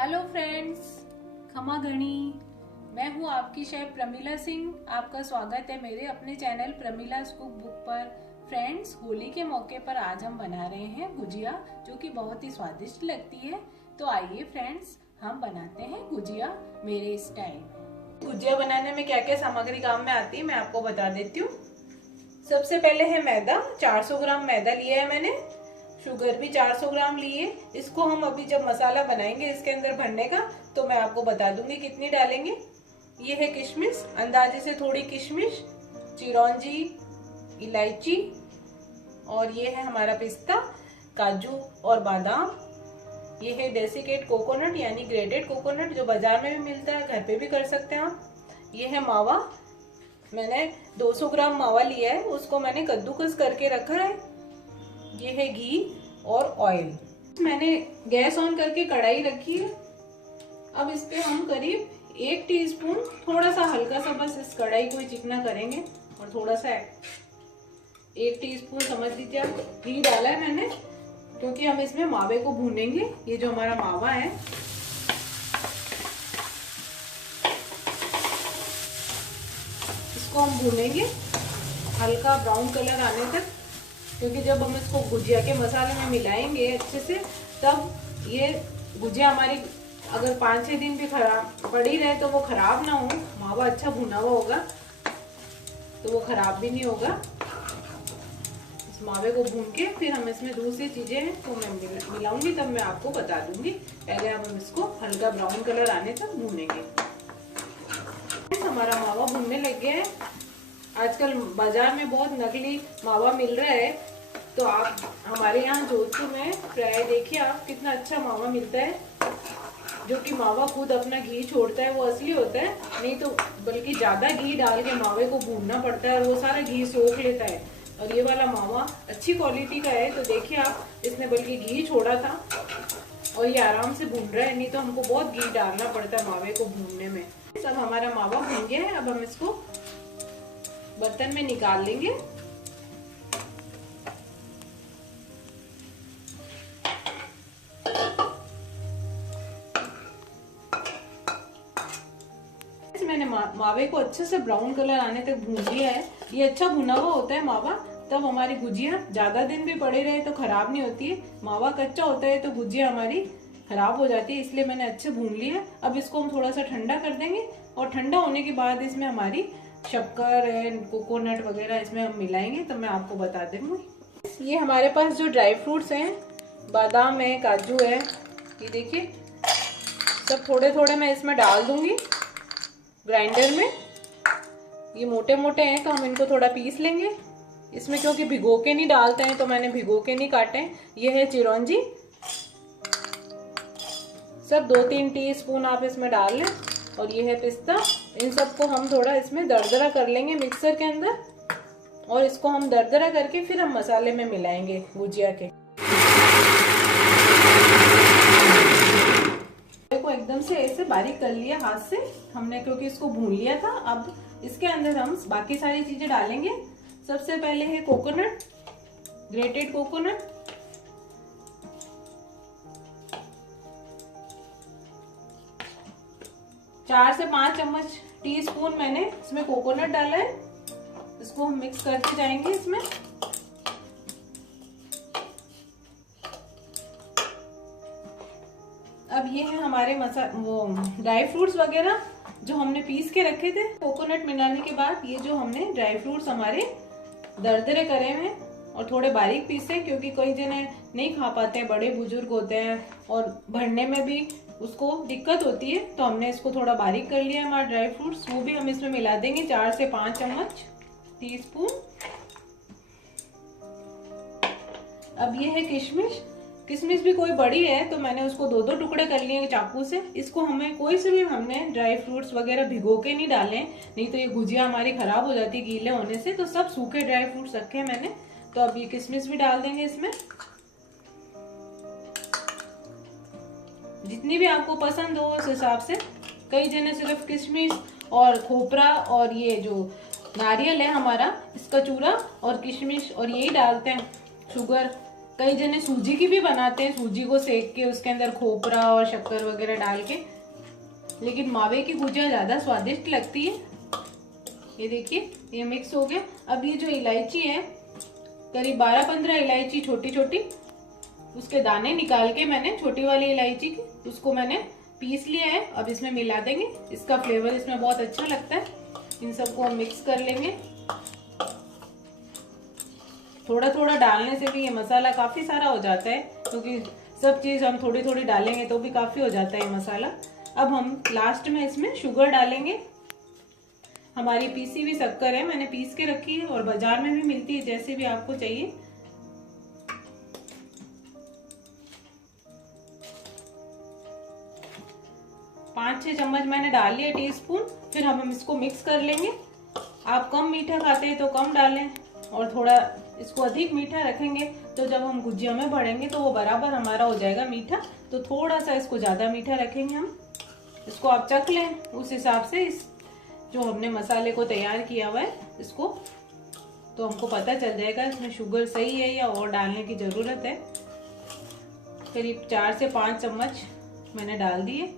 Hello friends, खमा घणी। मैं हूं आपकी शेफ प्रमिला सिंह। आपका स्वागत है मेरे अपने चैनल प्रमिला's कुक बुक पर। फ्रेंड्स, होली के मौके पर आज हम बना रहे हैं गुजिया, जो कि बहुत ही स्वादिष्ट लगती है। तो आइए फ्रेंड्स, हम बनाते हैं गुजिया मेरे स्टाइल। गुजिया बनाने में क्या क्या सामग्री काम में आती है मैं आपको बता देती हूँ। सबसे पहले है मैदा। 400 ग्राम मैदा लिया है मैंने। शुगर भी 400 ग्राम लिए। इसको हम अभी जब मसाला बनाएंगे इसके अंदर भरने का, तो मैं आपको बता दूंगी कितनी डालेंगे। ये है किशमिश, अंदाजे से थोड़ी किशमिश, चिरौंजी, इलायची, और ये है हमारा पिस्ता, काजू और बादाम। ये है डेसिकेट कोकोनट यानी ग्रेटेड कोकोनट, जो बाजार में भी मिलता है, घर पे भी कर सकते हैं आप। ये है मावा। मैंने 200 ग्राम मावा लिया है, उसको मैंने कद्दूकस करके रखा है। ये है घी और ऑयल। मैंने गैस ऑन करके कढ़ाई रखी है। अब इस पे हम करीब 1 टीस्पून, थोड़ा सा हल्का सा, बस इस कढ़ाई को चिकना करेंगे, और थोड़ा सा 1 टीस्पून समझ लीजिए आप घी डाला है मैंने, क्योंकि हम इसमें मावे को भूनेंगे। ये जो हमारा मावा है, इसको हम भूनेंगे हल्का ब्राउन कलर आने तक, क्योंकि जब हम इसको गुजिया के मसाले में मिलाएंगे अच्छे से, तब ये गुजिया हमारी अगर 5-6 दिन भी खराब पड़ी रहे तो वो खराब ना हो। मावा अच्छा भुना हुआ होगा तो वो खराब भी नहीं होगा। इस मावे को भून के फिर हम इसमें दूसरी चीजें हैं तो मैं मिलाऊंगी, तब मैं आपको बता दूंगी। पहले हम इसको हल्का ब्राउन कलर आने तक भूनेंगे। हमारा मावा भूनने लग गया है। आजकल बाजार में बहुत नकली मावा मिल रहा है, तो आप हमारे यहाँ जोधपुर में प्राय देखिए आप कितना अच्छा मावा मिलता है, जो कि मावा खुद अपना घी छोड़ता है, वो असली होता है। नहीं तो बल्कि ज्यादा घी डाल के मावे को भूनना पड़ता है और वो सारा घी सोख लेता है। और ये वाला मावा अच्छी क्वालिटी का है, तो देखिए आप, इसने बल्कि घी छोड़ा था और ये आराम से भून रहा है। नहीं तो हमको बहुत घी डालना पड़ता है मावे को भूनने में। सब हमारा मावा भून गया है। अब हम इसको बर्तन में निकाल लेंगे। मैंने मावे को अच्छे से ब्राउन कलर आने तक भून लिया है। ये अच्छा भुना हुआ होता है मावा, तब हमारी गुजिया ज्यादा दिन भी पड़े रहे तो खराब नहीं होती है। मावा कच्चा होता है तो गुजिया हमारी खराब हो जाती है, इसलिए मैंने अच्छे भून लिया। अब इसको हम थोड़ा सा ठंडा कर देंगे, और ठंडा होने के बाद इसमें हमारी शक्कर एंड कोकोनट वगैरह इसमें हम मिलाएंगे, तो मैं आपको बता दूंगी। ये हमारे पास जो ड्राई फ्रूट्स हैं, बादाम है, काजू है, ये देखिए सब थोड़े थोड़े मैं इसमें डाल दूंगी ग्राइंडर में। ये मोटे मोटे हैं तो हम इनको थोड़ा पीस लेंगे इसमें, क्योंकि भिगो के नहीं डालते हैं तो मैंने भिगो के नहीं काटे हैं। ये है चिरौंजी, सब 2-3 टीस्पून आप इसमें डाल लें। और ये है पिस्ता। इन सबको हम थोड़ा इसमें दरदरा कर लेंगे मिक्सर के अंदर, और इसको हम दरदरा करके फिर हम मसाले में मिलाएंगे गुजिया के। को एकदम से ऐसे बारीक कर लिया हाथ से हमने, क्योंकि इसको भून लिया था। अब इसके अंदर हम बाकी सारी चीजें डालेंगे। सबसे पहले है कोकोनट, ग्रेटेड कोकोनट, चार से 5 चम्मच टीस्पून मैंने इसमें कोकोनट डाला है। इसको हम मिक्स करते जाएंगे इसमें। अब ये है हमारे वो ड्राई फ्रूट्स वगैरह जो हमने पीस के रखे थे। कोकोनट मिलाने के बाद ये जो हमने ड्राई फ्रूट्स हमारे दरदरे करे हुए और थोड़े बारीक पीसे, क्योंकि कई जने नहीं खा पाते हैं, बड़े बुजुर्ग होते हैं और भरने में भी उसको दिक्कत होती है, तो हमने इसको थोड़ा बारीक कर लिया हमारा ड्राई फ्रूट्स। वो भी हम इसमें मिला देंगे 4 से 5 चम्मच टीस्पून। अब ये है किशमिश। किशमिश भी कोई बड़ी है तो मैंने उसको 2-2 टुकड़े कर लिए चाकू से। इसको हमें कोई से भी हमने ड्राई फ्रूट्स वगैरह भिगो के नहीं डाले, नहीं तो ये गुजिया हमारी खराब हो जाती है गीले होने से। तो सब सूखे ड्राई फ्रूट्स रखे हैं मैंने। तो अब ये किशमिश भी डाल देंगे इसमें, जितनी भी आपको पसंद हो उस हिसाब से। कई जने सिर्फ किशमिश और खोपरा और ये जो नारियल है हमारा, इसका चूरा और किशमिश और यही डालते हैं, शुगर कई जने सूजी की भी बनाते हैं, सूजी को सेक के उसके अंदर खोपरा और शक्कर वगैरह डाल के, लेकिन मावे की गुजिया ज़्यादा स्वादिष्ट लगती है। ये देखिए ये मिक्स हो गया। अब ये जो इलायची है, करीब 12-15 इलायची छोटी छोटी, उसके दाने निकाल के मैंने, छोटी वाली इलायची की, उसको मैंने पीस लिया है। अब इसमें मिला देंगे, इसका फ्लेवर इसमें बहुत अच्छा लगता है। इन सबको हम मिक्स कर लेंगे। थोड़ा थोड़ा डालने से भी ये मसाला काफ़ी सारा हो जाता है, क्योंकि सब चीज़ हम थोड़ी थोड़ी डालेंगे तो भी काफ़ी हो जाता है मसाला। अब हम लास्ट में इसमें शुगर डालेंगे। हमारी पीसी हुई शक्कर है, मैंने पीस के रखी है और बाजार में भी मिलती है, जैसे भी आपको चाहिए। पाँच 6 चम्मच मैंने डाल लिया, टीस्पून। फिर हम इसको मिक्स कर लेंगे। आप कम मीठा खाते हैं तो कम डालें, और थोड़ा इसको अधिक मीठा रखेंगे तो जब हम गुजिया में भरेंगे तो वो बराबर हमारा हो जाएगा मीठा। तो थोड़ा सा इसको ज़्यादा मीठा रखेंगे हम। इसको आप चख लें उस हिसाब से, इस जो हमने मसाले को तैयार किया हुआ है इसको, तो हमको पता चल जाएगा इसमें शुगर सही है या और डालने की ज़रूरत है। करीब 4 से 5 चम्मच मैंने डाल दिए।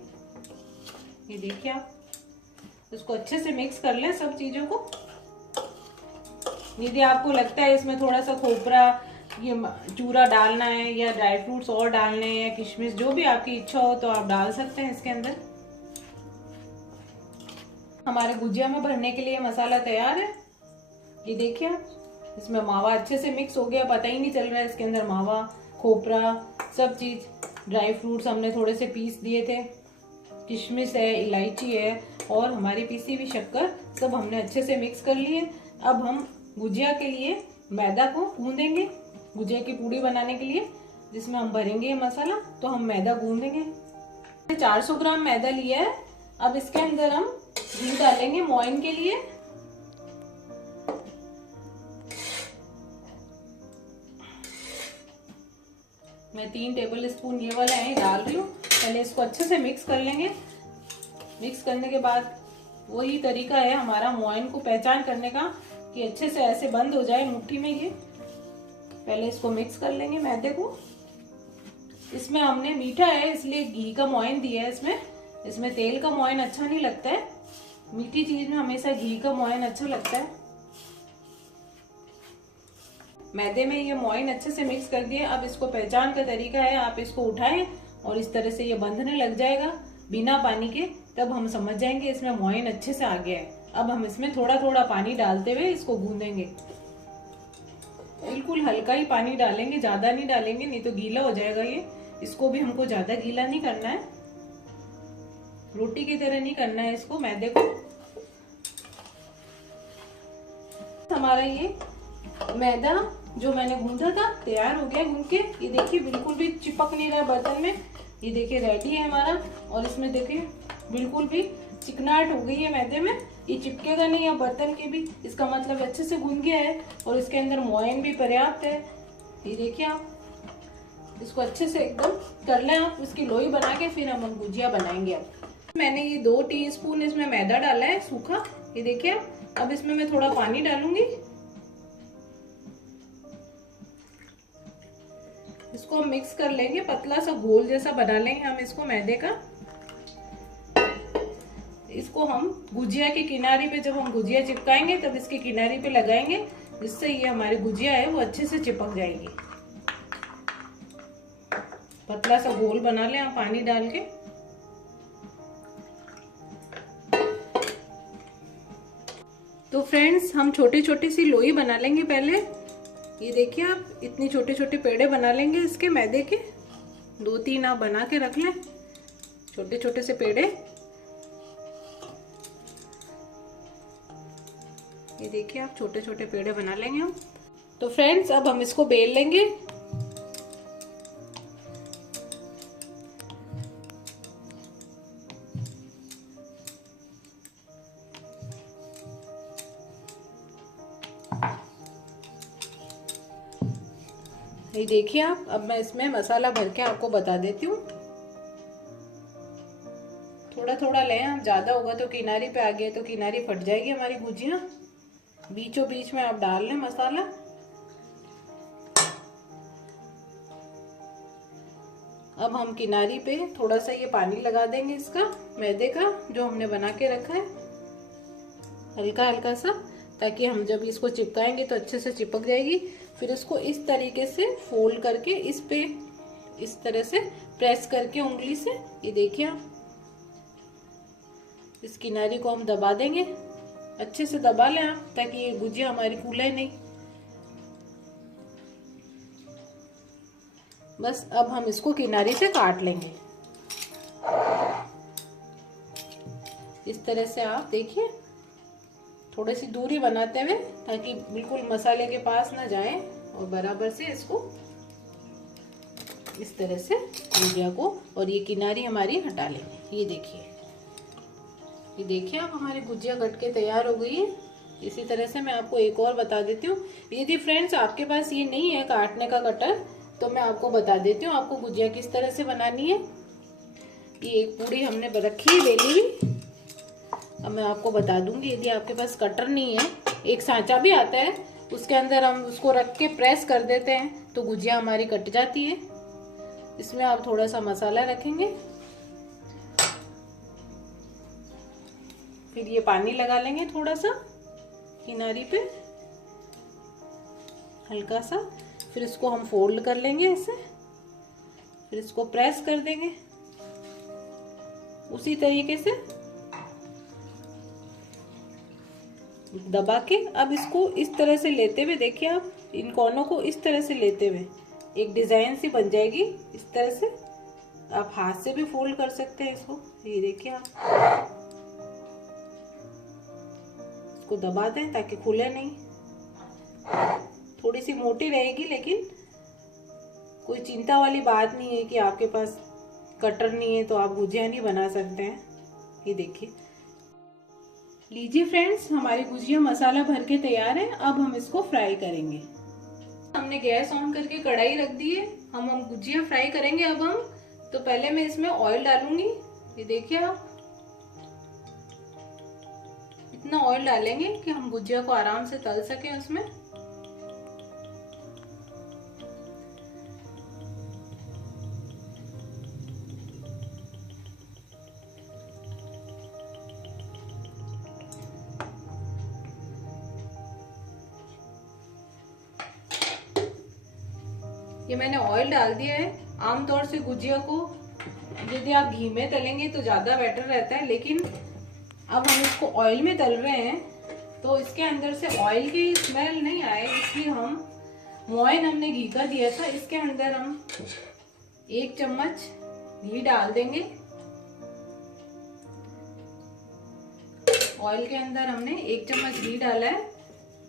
ये देखिए आप इसको अच्छे से मिक्स कर लें सब चीज़ों को। यदि आपको लगता है इसमें थोड़ा सा खोपरा, ये चूरा डालना है या ड्राई फ्रूट्स और डालने हैं या किशमिश, जो भी आपकी इच्छा हो तो आप डाल सकते हैं इसके अंदर। हमारे गुजिया में भरने के लिए मसाला तैयार है। ये देखिए आप, इसमें मावा अच्छे से मिक्स हो गया, पता ही नहीं चल रहा है इसके अंदर मावा, खोपरा, सब चीज़। ड्राई फ्रूट्स हमने थोड़े से पीस दिए थे, किशमिश है, इलायची है और हमारी पीसी हुई शक्कर, सब हमने अच्छे से मिक्स कर लिए। अब हम गुजिया के लिए मैदा को गूंदेंगे, गुजिया की पूड़ी बनाने के लिए जिसमें हम भरेंगे ये मसाला, तो हम मैदा गूंदेंगे। 400 ग्राम मैदा लिया है। अब इसके अंदर हम घी डालेंगे मोइन के लिए। मैं 3 टेबल स्पून ये वाला है डाल रही हूँ। पहले इसको अच्छे से मिक्स कर लेंगे। मिक्स करने के बाद वही तरीका है हमारा मोइन को पहचान करने का, कि अच्छे से ऐसे बंद हो जाए मुट्ठी में ये। पहले इसको मिक्स कर लेंगे मैदे को। इसमें हमने मीठा है इसलिए घी का मोइन दिया है इसमें तेल का मोइन अच्छा नहीं लगता है। मीठी चीज में हमेशा घी का मोइन अच्छा लगता है। मैदे में ये मोइन अच्छे से मिक्स कर दिए। अब इसको पहचान का तरीका है, आप इसको उठाएं और इस तरह से ये बंधने लग जाएगा बिना पानी के, तब हम समझ जाएंगे इसमें मोइन अच्छे से आ गया है। अब हम इसमें थोड़ा थोड़ा पानी डालते हुए इसको गूंदेंगे। बिल्कुल हल्का ही पानी डालेंगे, ज्यादा नहीं डालेंगे, नहीं तो गीला हो जाएगा ये। इसको भी हमको ज्यादा गीला नहीं करना है, रोटी की तरह नहीं करना है इसको, मैदे को। हमारा ये मैदा जो मैंने गूंदा था तैयार हो गया गूंद के। ये देखिए बिल्कुल भी चिपक नहीं रहा बर्तन में। ये देखिए रेडी है हमारा। और इसमें देखिए बिल्कुल भी चिकनाहट हो गई है मैदे में, ये चिपकेगा नहीं है बर्तन के भी। इसका मतलब अच्छे से गूंद गया है और इसके अंदर मोइन भी पर्याप्त है। ये देखिए आप इसको अच्छे से एकदम कर लें आप, इसकी लोई बना के फिर हम गुजिया बनाएंगे। अब मैंने ये 2 टीस्पून इसमें मैदा डाला है सूखा। ये देखिए अब इसमें मैं थोड़ा पानी डालूंगी। इसको हम मिक्स कर लेंगे, पतला सा घोल जैसा बना लेंगे हम इसको मैदे का। इसको हम गुजिया की किनारी पे, जब हम गुजिया चिपकाएंगे तब इसकी किनारी पे लगाएंगे, जिससे ये हमारी गुजिया है वो अच्छे से चिपक जाएगी। पतला सा घोल बना लें आप पानी डाल के। तो फ्रेंड्स हम छोटी छोटी सी लोई बना लेंगे पहले। ये देखिए आप इतनी छोटे छोटे पेड़े बना लेंगे इसके मैदे के। 2-3 आप बना के रख लें छोटे छोटे से पेड़े। ये देखिए आप छोटे छोटे पेड़े बना लेंगे हम। तो फ्रेंड्स अब हम इसको बेल लेंगे। ये देखिए आप, अब मैं इसमें मसाला भर के आपको बता देती हूँ। थोड़ा थोड़ा लें आप, ज्यादा होगा तो किनारी पे आ गया तो किनारी फट जाएगी हमारी गुजिया। बीचों बीच में आप डाल लें मसाला। अब हम किनारी पे थोड़ा सा ये पानी लगा देंगे इसका, मैदे का जो हमने बना के रखा है, हल्का हल्का सा, ताकि हम जब इसको चिपकाएंगे तो अच्छे से चिपक जाएगी। फिर इसको इस तरीके से फोल्ड करके इस पे इस तरह से प्रेस करके उंगली से, ये देखिए आप, इस किनारी को हम दबा देंगे, अच्छे से दबा लें आप, ताकि ये गुजिया हमारी फूले नहीं। बस अब हम इसको किनारी से काट लेंगे इस तरह से, आप देखिए, थोड़ी सी दूरी बनाते हुए, ताकि बिल्कुल मसाले के पास ना जाए, और बराबर से इसको इस तरह से गुजिया को, और ये किनारी हमारी हटा लेंगे। ये देखिए आप, हमारी गुजिया कट के तैयार हो गई है। इसी तरह से मैं आपको एक और बता देती हूँ। यदि फ्रेंड्स आपके पास ये नहीं है काटने का कटर, तो मैं आपको बता देती हूँ आपको गुजिया किस तरह से बनानी है। ये एक पूरी हमने रखी है बेली हुई। अब मैं आपको बता दूंगी, यदि आपके पास कटर नहीं है, एक सांचा भी आता है, उसके अंदर हम उसको रख के प्रेस कर देते हैं तो गुजिया हमारी कट जाती है। इसमें आप थोड़ा सा मसाला रखेंगे, फिर ये पानी लगा लेंगे थोड़ा सा किनारी पे, हल्का सा, फिर इसको हम फोल्ड कर लेंगे ऐसे, फिर इसको प्रेस कर देंगे उसी तरीके से दबा के। अब इसको इस तरह से लेते हुए, देखिए आप, इन कोनों को इस तरह से लेते हुए एक डिजाइन सी बन जाएगी इस तरह से। आप हाथ से भी फोल्ड कर सकते हैं इसको, ये देखिए आप, इसको दबा दें ताकि खुले नहीं। थोड़ी सी मोटी रहेगी, लेकिन कोई चिंता वाली बात नहीं है कि आपके पास कटर नहीं है तो आप गुजिया नहीं बना सकते हैं। ये देखिए, लीजिए फ्रेंड्स, हमारी गुजिया मसाला भर के तैयार है। अब हम इसको फ्राई करेंगे। हमने गैस ऑन करके कढ़ाई रख दी है, हम गुजिया फ्राई करेंगे। अब हम तो पहले मैं इसमें ऑयल डालूंगी। ये देखिए आप, इतना ऑयल डालेंगे कि हम गुजिया को आराम से तल सके उसमें। ये मैंने ऑयल डाल दिया है। आमतौर से गुजिया को यदि आप घी में तलेंगे तो ज्यादा बेटर रहता है, लेकिन अब हम इसको ऑयल में तल रहे हैं तो इसके अंदर से ऑयल की स्मेल नहीं आए, इसलिए हम मोयन हमने घी का दिया था, इसके अंदर हम 1 चम्मच घी डाल देंगे। ऑयल के अंदर हमने 1 चम्मच घी डाला है।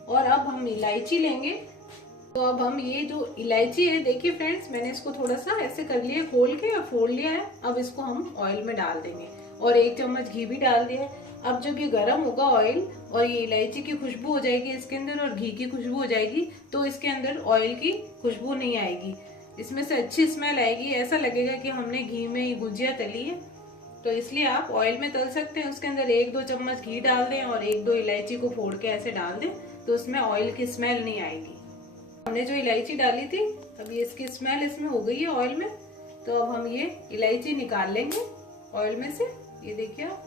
और अब हम इलायची लेंगे। तो अब हम ये जो इलायची है, देखिए फ्रेंड्स, मैंने इसको थोड़ा सा ऐसे कर लिया, खोल के और फोड़ लिया है। अब इसको हम ऑयल में डाल देंगे और 1 चम्मच घी भी डाल दिया है। अब जब ये गर्म होगा ऑयल और ये इलायची की खुशबू हो जाएगी इसके अंदर और घी की खुशबू हो जाएगी, तो इसके अंदर ऑयल की खुशबू नहीं आएगी, इसमें से अच्छी स्मेल आएगी। ऐसा लगेगा कि हमने घी में ये गुजिया तली है। तो इसलिए आप ऑयल में तल सकते हैं, उसके अंदर 1-2 चम्मच घी डाल दें और 1-2 इलायची को फोड़ के ऐसे डाल दें, तो उसमें ऑयल की स्मेल नहीं आएगी। हमने जो इलायची डाली थी, अब ये इसकी स्मेल इसमें हो गई है ऑयल में। तो अब हम ये इलायची निकाल लेंगे ऑयल में से। ये देखिए आप,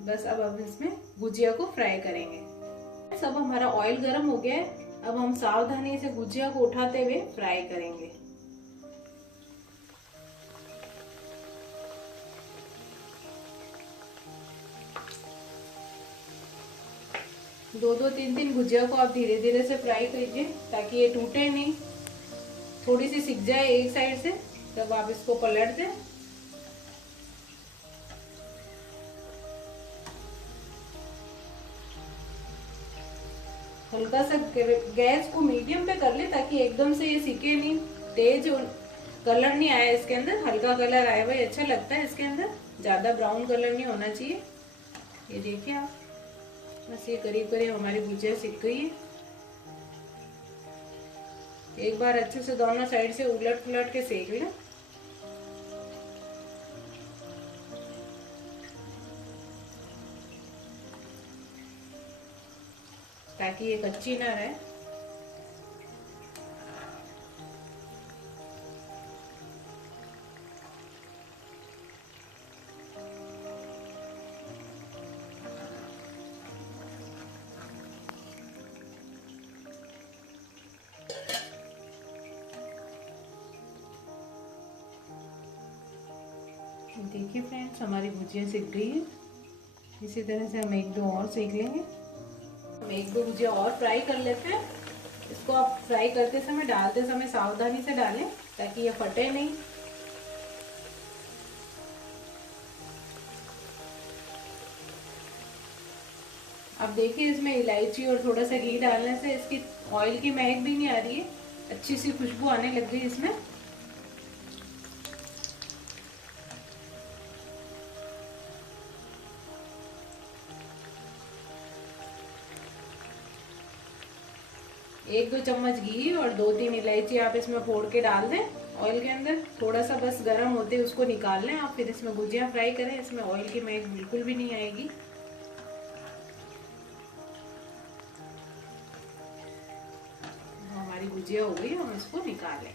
बस अब हम इसमें गुजिया को फ्राई करेंगे। सब हमारा ऑयल गर्म हो गया है। अब हम सावधानी से गुजिया को उठाते हुए फ्राई करेंगे। दो 3 गुजिया को आप धीरे धीरे से फ्राई कीजिए ताकि ये टूटे नहीं, थोड़ी सी सिक जाए एक साइड से, तब आप इसको पलट दें। हल्का सा गैस को मीडियम पे कर ले ताकि एकदम से ये सिके नहीं, तेज कलर नहीं आया इसके अंदर, हल्का कलर आया भाई अच्छा लगता है इसके अंदर, ज्यादा ब्राउन कलर नहीं होना चाहिए। ये देखिए आप, बस ये करीब करीब हमारी गुजिया सिक गई है। एक बार अच्छे से दोनों साइड से उलट पुलट के सेक लें। ताकि ये कच्ची ना रहे। देखिए फ्रेंड्स, हमारी भुजिया सिक गई है। इसी तरह से हम एक दो और सेक लेंगे। हम एक दो भुजिया और फ्राई कर लेते हैं। इसको आप फ्राई करते समय, डालते समय सावधानी से डालें ताकि ये फटे नहीं। अब देखिए, इसमें इलायची और थोड़ा सा घी डालने से इसकी ऑयल की महक भी नहीं आ रही है, अच्छी सी खुशबू आने लग गई इसमें। एक दो चम्मच घी और दो तीन इलायची आप इसमें फोड़ के डाल दें ऑयल के अंदर। थोड़ा सा बस गर्म होते उसको निकाल लें आप, फिर इसमें भुजिया फ्राई करें। इसमें ऑयल की महक बिल्कुल भी नहीं आएगी। हमारी भुजिया हो गई, हम इसको निकाल लें।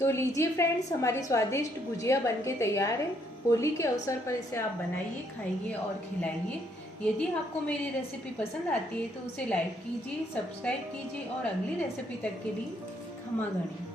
तो लीजिए फ्रेंड्स, हमारी स्वादिष्ट भुजिया बनके तैयार है। होली के अवसर पर इसे आप बनाइए, खाइए और खिलाइए। यदि आपको मेरी रेसिपी पसंद आती है तो उसे लाइक कीजिए, सब्सक्राइब कीजिए और अगली रेसिपी तक के लिए खमा गणी।